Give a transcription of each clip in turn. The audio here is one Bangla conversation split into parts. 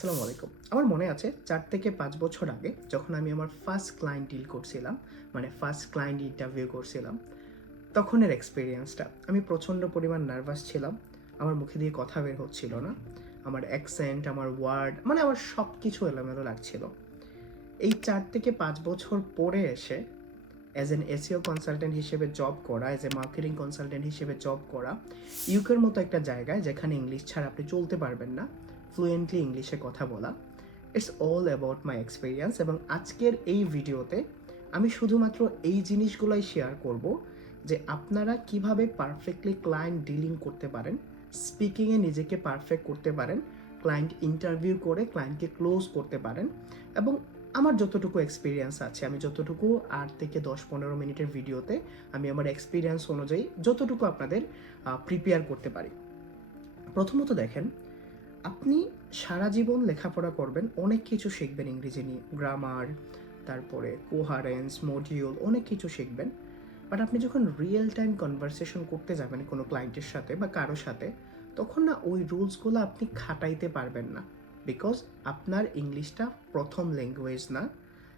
আসসালামু আলাইকুম। আমার মনে আছে চার থেকে পাঁচ বছর আগে যখন আমি আমার ফার্স্ট ক্লায়েন্ট ডিল করছিলাম মানে ফার্স্ট ক্লায়েন্ট ইন্টারভিউ করছিলাম, তখনের এক্সপিরিয়েন্সটা আমি প্রচণ্ড পরিমাণ নার্ভাস ছিলাম, আমার মুখে দিয়ে কথা বের হচ্ছিল না, আমার অ্যাকসেন্ট আমার ওয়ার্ড মানে আমার সব কিছু এলোমেলো লাগছিল। এই চার থেকে পাঁচ বছর পরে এসে অ্যাজ এন এসিও কনসালটেন্ট হিসেবে জব করা অ্যাজ এ মার্কেটিং কনসালটেন্ট হিসেবে জব করা, ইউকের মতো একটা জায়গায় যেখানে ইংলিশ ছাড়া আপনি চলতে পারবেন না ফ্লুয়েন্টলি ইংলিশে কথা বলা। It's all about my experience এবং আজকের এই ভিডিওতে আমি শুধুমাত্র এই জিনিসগুলোই শেয়ার করব যে আপনারা কীভাবে পারফেক্টলি ক্লায়েন্ট ডিলিং করতে পারেন স্পিকিংয়ে নিজেকে পারফেক্ট করতে পারেন ক্লায়েন্ট ইন্টারভিউ করে ক্লায়েন্টকে ক্লোজ করতে পারেন এবং আমার যতটুকু এক্সপিরিয়েন্স আছে, আমি যতটুকু আট থেকে দশ পনেরো মিনিটের ভিডিওতে আমি আমার এক্সপিরিয়েন্স অনুযায়ী যতটুকু আপনাদের প্রিপেয়ার করতে পারি। প্রথমত দেখেন আপনি সারা জীবন লেখাপড়া করবেন, অনেক কিছু শিখবেন ইংরেজি নিয়ে, গ্রামার, তারপরে কোহারেন্স মডিউল অনেক কিছু শিখবেন। বাট আপনি যখন রিয়েল টাইম কনভারসেশন করতে যাবেন কোনো ক্লায়েন্টের সাথে বা কারও সাথে, তখন না ওই রুলসগুলো আপনি খাটাইতে পারবেন না। বিকজ আপনার ইংলিশটা প্রথম ল্যাঙ্গুয়েজ না।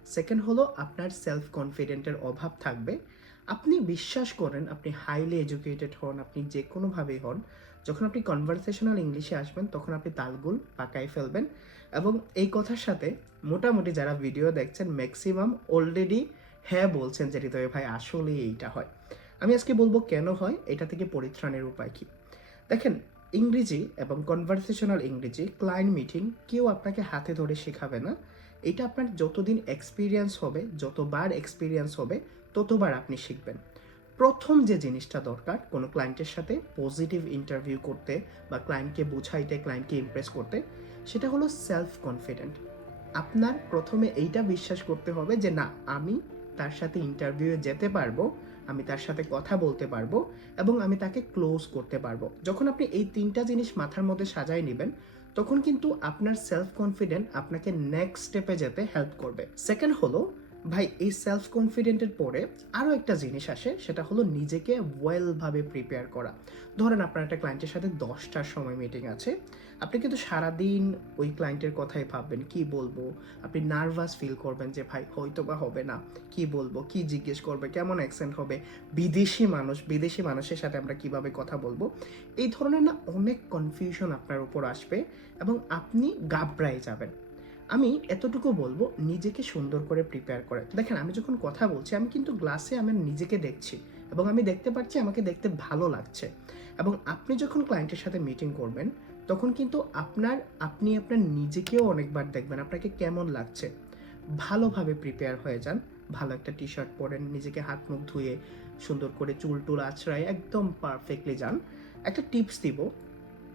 সেকেন্ড হলো আপনার সেলফ কনফিডেন্টের অভাব থাকবে। আপনি বিশ্বাস করেন, আপনি হাইলি এডুকেটেড হন, আপনি যে কোনোভাবেই হন যখন আপনি কনভারসেশনাল ইংলিশে আসবেন, তখন আপনি তালগুল পাকাই ফেলবেন এবং এই কথার সাথে মোটামুটি যারা ভিডিও দেখছেন ম্যাক্সিমাম অলরেডি হ্যাঁ বলছেন যে, হৃদয় ভাই, আসলেই এইটা হয়। আমি আজকে বলব কেন হয়, এটা থেকে পরিত্রাণের উপায় কি? দেখেন, ইংরেজি এবং কনভারসেশনাল ইংরেজি ক্লায়েন্ট মিটিং কেউ আপনাকে হাতে ধরে শেখাবে না। এটা আপনার যতদিন এক্সপিরিয়েন্স হবে, যতবার এক্সপিরিয়েন্স হবে, ততবার আপনি শিখবেন। প্রথম যে জিনিসটা দরকার কোনো ক্লায়েন্টের সাথে পজিটিভ ইন্টারভিউ করতে বা ক্লায়েন্টকে বোঝাইতে ক্লায়েন্টকে ইমপ্রেস করতে, সেটা হলো সেলফ কনফিডেন্ট আপনার প্রথমে এইটা বিশ্বাস করতে হবে যে, না, আমি তার সাথে ইন্টারভিউয়ে যেতে পারব, আমি তার সাথে কথা বলতে পারব এবং আমি তাকে ক্লোজ করতে পারব। যখন আপনি এই তিনটা জিনিস মাথার মধ্যে সাজায় নেবেন, তখন কিন্তু আপনার সেলফ কনফিডেন্ট আপনাকে নেক্সট স্টেপে যেতে হেল্প করবে। সেকেন্ড হলো ভাই, এই সেলফ কনফিডেন্টের পরে আরও একটা জিনিস আসে, সেটা হলো নিজেকে ওয়েলভাবে প্রিপেয়ার করা। ধরেন আপনার একটা ক্লায়েন্টের সাথে দশটার সময় মিটিং আছে, আপনি কিন্তু সারাদিন ওই ক্লায়েন্টের কথাই ভাববেন, কি বলব? আপনি নার্ভাস ফিল করবেন যে, ভাই হয়তো বা হবে না, কি বলব? কি জিজ্ঞেস করবে? কেমন অ্যাকসেন্ট হবে? বিদেশি মানুষ, বিদেশি মানুষের সাথে আমরা কীভাবে কথা বলব? এই ধরনের না অনেক কনফিউশন আপনার উপর আসবে এবং আপনি গাবড়ায় যাবেন। আমি এতটুকু বলব, নিজেকে সুন্দর করে প্রিপেয়ার করে। দেখেন, আমি যখন কথা বলছি, আমি কিন্তু গ্লাসে আমি নিজেকে দেখছি এবং আমি দেখতে পাচ্ছি আমাকে দেখতে ভালো লাগছে। এবং আপনি যখন ক্লায়েন্টের সাথে মিটিং করবেন, তখন কিন্তু আপনার, আপনি আপনার নিজেকেও অনেকবার দেখবেন, আপনাকে কেমন লাগছে। ভালোভাবে প্রিপেয়ার হয়ে যান, ভালো একটা টি শার্ট পরেন, নিজেকে হাত মুখ ধুয়ে সুন্দর করে চুল টুল আছড়ায় একদম পারফেক্টলি যান। একটা টিপস দিব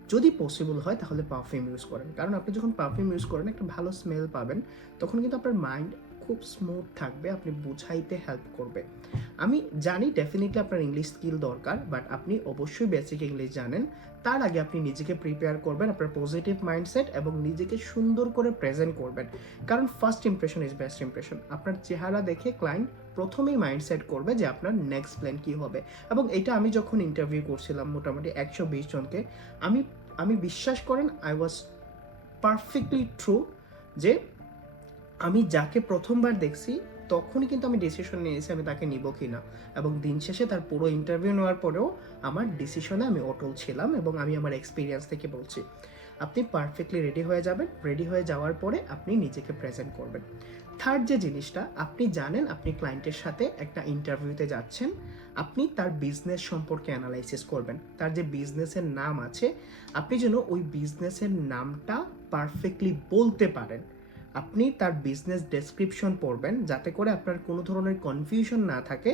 যদি পসিবল হয়, তাহলে পারফিউম ইউজ করেন। কারণ আপনি যখন পারফিউম ইউজ করেন, একটা ভালো স্মেল পাবেন, তখন কিন্তু আপনার মাইন্ড খুব স্মুথ থাকবে, আপনি বুঝাইতে হেল্প করবে। আমি জানি ডেফিনেটলি আপনার ইংলিশ স্কিল দরকার বাট আপনি অবশ্যই বেসিক ইংলিশ জানেন। তার আগে আপনি নিজেকে প্রিপেয়ার করবেন, আপনার পজিটিভ মাইন্ডসেট এবং নিজেকে সুন্দর করে প্রেজেন্ট করবেন। কারণ first impression is best impression আপনার চেহারা দেখে ক্লায়েন্ট প্রথমেই মাইন্ডসেট করবে যে আপনার নেক্সট প্ল্যান কী হবে। এবং এটা আমি যখন ইন্টারভিউ করছিলাম মোটামুটি একশো বিশ জনকে, আমি আমি বিশ্বাস করেন আই ওয়াজ পারফেক্টলি ট্রু যে আমি যাকে প্রথমবার দেখছি, তখনই কিন্তু আমি ডিসিশন নিয়েছি আমি তাকে নিব কি না এবং দিন শেষে তার পুরো ইন্টারভিউ নেওয়ার পরেও আমার ডিসিশনে আমি অটল ছিলাম এবং আমি আমার এক্সপিরিয়েন্স থেকে বলছি। আপনি পারফেক্টলি রেডি হয়ে যাবেন রেডি হয়ে যাওয়ার পরে আপনি নিজেকে প্রেজেন্ট করবেন। থার্ড যে জিনিসটা, আপনি জানেন আপনি ক্লায়েন্টের সাথে একটা ইন্টারভিউতে যাচ্ছেন, আপনি তার বিজনেস সম্পর্কে অ্যানালাইসিস করবেন। তার যে বিজনেসের নাম আছে, আপনি যেন ওই বিজনেসের নামটা পারফেক্টলি বলতে পারেন। আপনি তার বিজনেস ডেসক্রিপশন পড়বেন যাতে করে আপনার কোনো ধরনের কনফিউশন না থাকে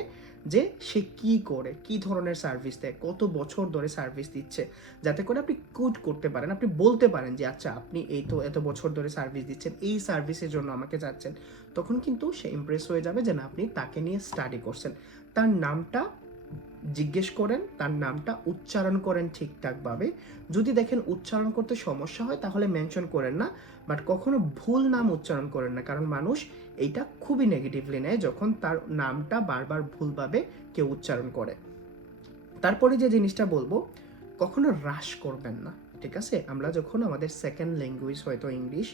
যে সে কি করে, কি ধরনের সার্ভিস দেয়, কত বছর ধরে সার্ভিস দিচ্ছে। যাতে করে আপনি কুড করতে পারেন, আপনি বলতে পারেন যে আচ্ছা আপনি এই তো এত বছর ধরে সার্ভিস দিচ্ছেন, এই সার্ভিসের জন্য আমাকে চাচ্ছেন তখন কিন্তু সে ইমপ্রেস হয়ে যাবে যে, না, আপনি তাকে নিয়ে স্টাডি করছেন। তার নামটা জিজ্ঞেস করেন, তার নামটা উচ্চারণ করেন ঠিকঠাকভাবে। যদি দেখেন উচ্চারণ করতে সমস্যা হয়, তাহলে মেনশন করেন না বাট কখনো ভুল নাম উচ্চারণ করেন না, কারণ মানুষ এইটা খুবই নেগেটিভলি নেয় যখন তার নামটা বারবার ভুলভাবে কেউ উচ্চারণ করে। তারপরে যে জিনিসটা বলব, কখনো হ্রাস করবেন না, ঠিক আছে? আমরা যখন আমাদের সেকেন্ড ল্যাঙ্গুয়েজ হয়তো ইংলিশ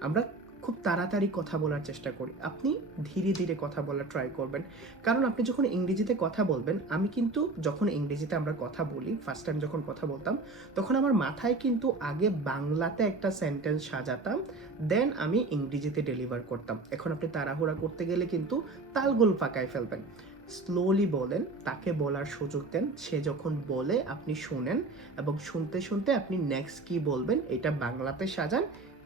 আমরা খুব তাড়াতাড়ি কথা বলার চেষ্টা করি। আপনি ধীরে ধীরে কথা বলার ট্রাই করবেন। কারণ আপনি যখন ইংরেজিতে কথা বলবেন, আমি কিন্তু যখন ইংরেজিতে আমরা কথা বলি ফার্স্ট টাইম যখন কথা বলতাম, তখন আমার মাথায় কিন্তু আগে বাংলাতে একটা সেন্টেন্স সাজাতাম দেন আমি ইংরেজিতে ডেলিভার করতাম। এখন আপনি তাড়াহুড়া করতে গেলে কিন্তু তালগোল পাকায় ফেলবেন। স্লোলি বলেন, তাকে বলার সুযোগ দেন। সে যখন বলে, আপনি শুনেন এবং শুনতে শুনতে আপনি নেক্সট কি বলবেন, এটা বাংলাতে সাজান।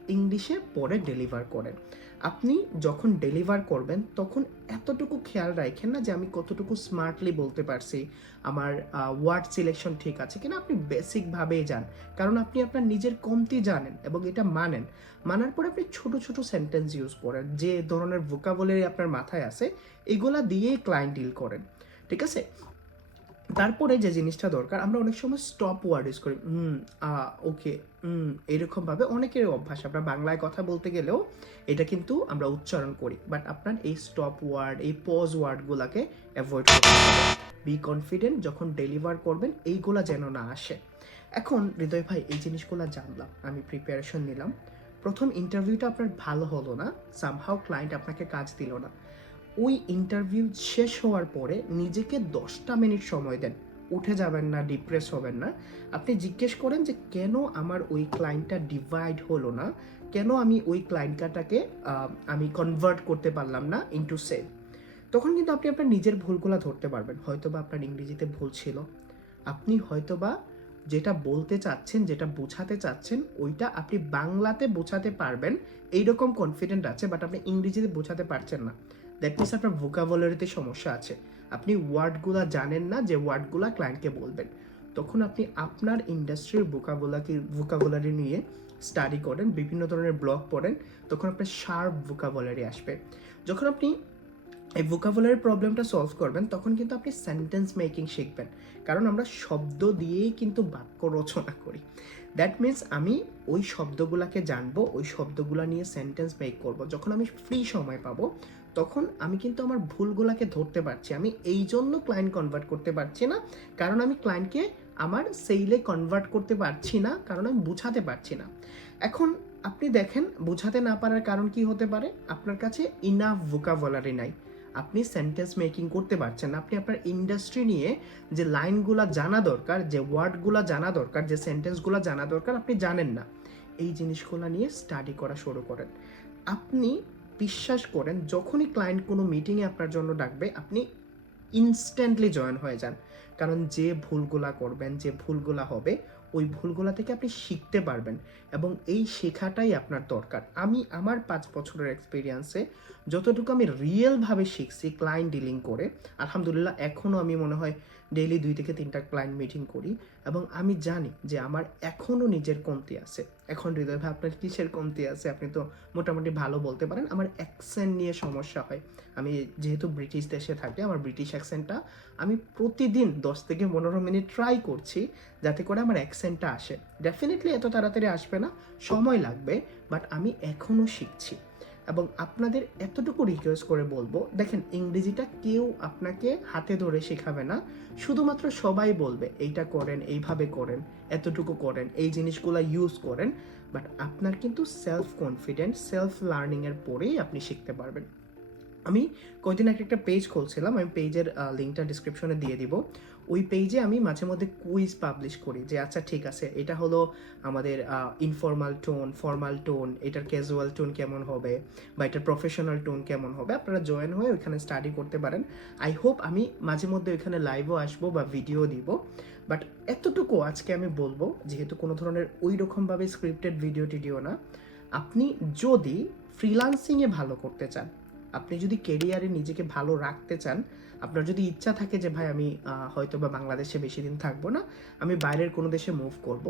ইংলিশে পরে ডেলিভার করেন। আপনি যখন ডেলিভার করবেন, তখন এতটুকু খেয়াল রাখেন না যে আমি কতটুকু স্মার্টলি বলতে পারছি, আমার ওয়ার্ড সিলেকশন ঠিক আছে কিনা, আপনি বেসিকভাবেই যান। কারণ আপনি আপনার নিজের কমতি জানেন এবং এটা মানেন। মানার পরে আপনি ছোট ছোট সেন্টেন্স ইউজ করেন, যে ধরনের ভোকাবলারি আপনার মাথায় আছে, এগুলা দিয়েই ক্লায়েন্ট ডিল করেন। ঠিক আছে? তারপরে যে জিনিসটা দরকার, আমরা অনেক সময় স্টপ ওয়ার্ড ইউজ করি। হুম আ, ওকে হুম এরকমভাবে অনেকের অভ্যাস। আমরা বাংলায় কথা বলতে গেলেও এটা কিন্তু আমরা উচ্চারণ করি। বাট আপনার এই স্টপ ওয়ার্ড এই পজ ওয়ার্ডগুলোকে অ্যাভয়েড করতে হবে। বি কনফিডেন্ট যখন ডেলিভার করবেন, এইগুলা যেন না আসে। এখন হৃদয় ভাই, এই জিনিসগুলো জানলাম, আমি প্রিপারেশন নিলাম। প্রথম ইন্টারভিউটা আপনার ভালো হলো না সামহাও ক্লায়েন্ট আপনাকে কাজ দিল না। ওই ইন্টারভিউ শেষ হওয়ার পরে নিজেকে দশটা মিনিট সময় দেন। উঠে যাবেন না ডিপ্রেস হবেন না। আপনি জিজ্ঞেস করেন যে, কেন আমার ওই ক্লায়েন্টটা ডিভাইড হলো না? কেন আমি ওই ক্লায়েন্টটাকে আমি কনভার্ট করতে পারলাম না ইনটু সেল তখন কিন্তু আপনি আপনার নিজের ভুলগুলো ধরতে পারবেন। হয়তোবা আপনার ইংরেজিতে ভুল ছিল। আপনি হয়তোবা যেটা বলতে চাচ্ছেন, যেটা বোঝাতে চাচ্ছেন, ওইটা আপনি বাংলাতে বোঝাতে পারবেন। এইরকম কনফিডেন্ট আছে বাট আপনি ইংরেজিতে বোঝাতে পারছেন না। দ্যাট মিনস আপনার ভোকাবুলারিতে সমস্যা আছে। আপনি ওয়ার্ডগুলো জানেন না যে ওয়ার্ডগুলো ক্লায়েন্টকে বলবেন। তখন আপনি আপনার ইন্ডাস্ট্রির ভোকাবুলাকি ভোকাবুলারি নিয়ে স্টাডি করেন, বিভিন্ন ধরনের ব্লগ পড়েন, তখন আপনার শার্প ভোকাবুলারি আসবে। যখন আপনি এই ভোকাবুলারি প্রবলেমটা সলভ করবেন, তখন কিন্তু আপনি সেন্টেন্স মেকিং শিখবেন। কারণ আমরা শব্দ দিয়েই কিন্তু বাক্য রচনা করি। দ্যাট মিন্স আমি ওই শব্দগুলোকে জানব, ওই শব্দগুলো নিয়ে সেন্টেন্স মেক করব। যখন আমি ফ্রি সময় পাবো, তখন আমি কিন্তু আমার ভুলগুলোকে ধরতে পারছি। আমি এই জন্য ক্লায়েন্ট কনভার্ট করতে পারছি না, কারণ আমি ক্লায়েন্টকে আমার সেইলে কনভার্ট করতে পারছি না, কারণ আমি বুঝাতে পারছি না। এখন আপনি দেখেন, বুঝাতে না পারার কারণ কি হতে পারে? আপনার কাছে ইনাফ ভোকাবুলারি নাই। আপনি সেন্টেন্স মেকিং করতে পারছেন না। আপনি আপনার ইন্ডাস্ট্রি নিয়ে যে লাইনগুলো জানা দরকার, যে ওয়ার্ডগুলো জানা দরকার, যে সেন্টেন্সগুলো জানা দরকার, আপনি জানেন না। এই জিনিসগুলো নিয়ে স্টাডি করা শুরু করেন। আপনি বিশ্বাস করেন, যখনই ক্লায়েন্ট কোনো মিটিংয়ে আপনার জন্য ডাকবে, আপনি ইনস্ট্যান্টলি জয়েন হয়ে যান। কারণ যে ভুলগুলা করবেন, যে ভুলগুলা হবে ওই ভুলগুলো থেকে আপনি শিখতে পারবেন এবং এই শেখাটাই আপনার দরকার। আমি আমার পাঁচ বছরের এক্সপিরিয়েন্সে যতটুকু আমি রিয়েলভাবে শিখছি ক্লায়েন্ট ডিলিং করে, আলহামদুলিল্লাহ এখনও আমি মনে হয় ডেইলি দুই থেকে তিনটা ক্লায়েন্ট মিটিং করি এবং আমি জানি যে আমার এখনও নিজের কমতি আছে। এখন হৃদয় ভাই, আপনার কিসের কমতি আছে? আপনি তো মোটামুটি ভালো বলতে পারেন। আমার অ্যাকসেন্ট নিয়ে সমস্যা হয়। আমি যেহেতু ব্রিটিশ দেশে থাকি, আমার ব্রিটিশ অ্যাকসেন্টটা আমি প্রতিদিন দশ থেকে পনেরো মিনিট ট্রাই করছি যাতে করে আমার অ্যাকসেন্টটা আসে। ডেফিনেটলি এত তাড়াতাড়ি আসবে না। সময় লাগবে বাট আমি এখনও শিখছি। এবং আপনাদের এতটুকু রিকোয়েস্ট করে বলব, দেখেন ইংরেজিটা কেউ আপনাকে হাতে ধরে শেখাবে না, শুধুমাত্র সবাই বলবে, এইটা করেন, এইভাবে করেন, এতটুকু করেন, এই জিনিসগুলো ইউজ করেন। বাট আপনার কিন্তু সেলফ কনফিডেন্ট সেলফ লার্নিংয়ের পরেই আপনি শিখতে পারবেন। আমি কয়েকদিন আগে একটা পেজ খুলছিলাম, আমি পেজের লিঙ্কটা ডিসক্রিপশনে দিয়ে দিব। ওই পেজে আমি মাঝে মধ্যে কুইজ পাবলিশ করি যে আচ্ছা ঠিক আছে, এটা হলো আমাদের ইনফর্মাল টোন ফর্মাল টোন এটার ক্যাজুয়াল টোন কেমন হবে বা এটার প্রফেশনাল টোন কেমন হবে? আপনারা জয়েন হয়ে ওইখানে স্টাডি করতে পারেন। আই হোপ আমি মাঝে মধ্যে ওইখানে লাইভও আসব বা ভিডিও দিব। বাট এতটুকু আজকে আমি বলব, যেহেতু কোনো ধরনের ওই রকমভাবে স্ক্রিপ্টেড ভিডিও টিডিও না, আপনি যদি ফ্রিলান্সিংয়ে ভালো করতে চান আপনি যদি কেরিয়ারে নিজেকে ভালো রাখতে চান, আপনার যদি ইচ্ছা থাকে যে, ভাই, আমি হয়তো বা বাংলাদেশে বেশি দিন থাকব না, আমি বাইরের কোনো দেশে মুভ করব,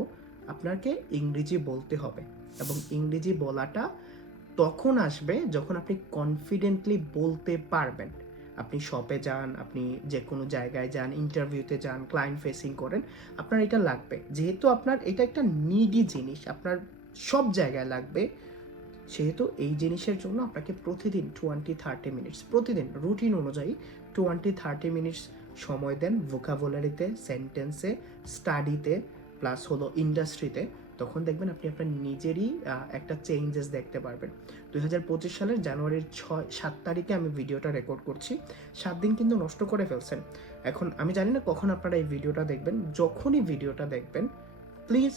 আপনাকে ইংরেজি বলতে হবে এবং ইংরেজি বলাটা তখন আসবে যখন আপনি কনফিডেন্টলি বলতে পারবেন। আপনি শপে যান, আপনি যে কোনো জায়গায় যান ইন্টারভিউতে যান ক্লায়েন্ট ফেসিং করেন, আপনার এটা লাগবে। যেহেতু আপনার এটা একটা নিডি জিনিস, আপনার সব জায়গায় লাগবে। সেহেতু এই জিনিসের জন্য আপনাকে প্রতিদিন টোয়েন্টি থার্টি মিনিটস প্রতিদিন রুটিন অনুযায়ী টোয়েন্টি থার্টি মিনিটস সময় দেন ভোকাবুলারিতে সেন্টেন্সে স্টাডিতে প্লাস হলো ইন্ডাস্ট্রিতে তখন দেখবেন আপনি আপনার নিজেরই একটা চেঞ্জেস দেখতে পারবেন। দুই হাজার পঁচিশ সালের জানুয়ারির ছয়, সাত তারিখে আমি ভিডিওটা রেকর্ড করছি। সাত দিন কিন্তু নষ্ট করে ফেলছেন। এখন আমি জানি না কখন আপনারা এই ভিডিওটা দেখবেন। যখনই ভিডিওটা দেখবেন please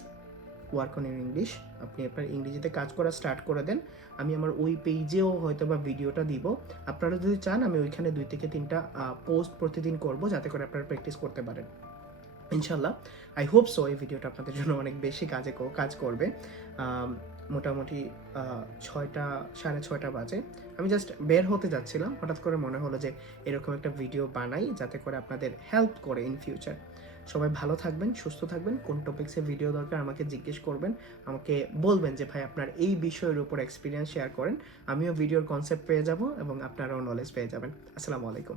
work on in English আপনি আপনার ইংরেজিতে কাজ করা স্টার্ট করে দেন, আমি আমার ওই পেজেও হয়তো বা ভিডিওটা দিব। আপনারা যদি চান, আমি ওইখানে দুই থেকে তিনটা পোস্ট প্রতিদিন করব, যাতে করে আপনারা প্র্যাকটিস করতে পারেন। ইনশাল্লাহ আই হোপ সো এই ভিডিওটা আপনাদের জন্য অনেক বেশি কাজে কাজ করবে। মোটামুটি ছয়টা, সাড়ে ছয়টা বাজে। আমি জাস্ট বের হতে যাচ্ছিলাম, হঠাৎ করে মনে হলো যে এরকম একটা ভিডিও বানাই, যাতে করে আপনাদের হেল্প করে ইন ফিউচার সবাই ভালো থাকবেন, সুস্থ থাকবেন। কোন টপিক্সে ভিডিও দরকার আমাকে জিজ্ঞেস করবেন। আমাকে বলবেন যে, ভাই, আপনার এই বিষয়ের উপর এক্সপিরিয়েন্স শেয়ার করেন। আমিও ভিডিওর কনসেপ্ট পেয়ে যাব এবং আপনারাও নলেজ পেয়ে যাবেন। আসসালামু আলাইকুম।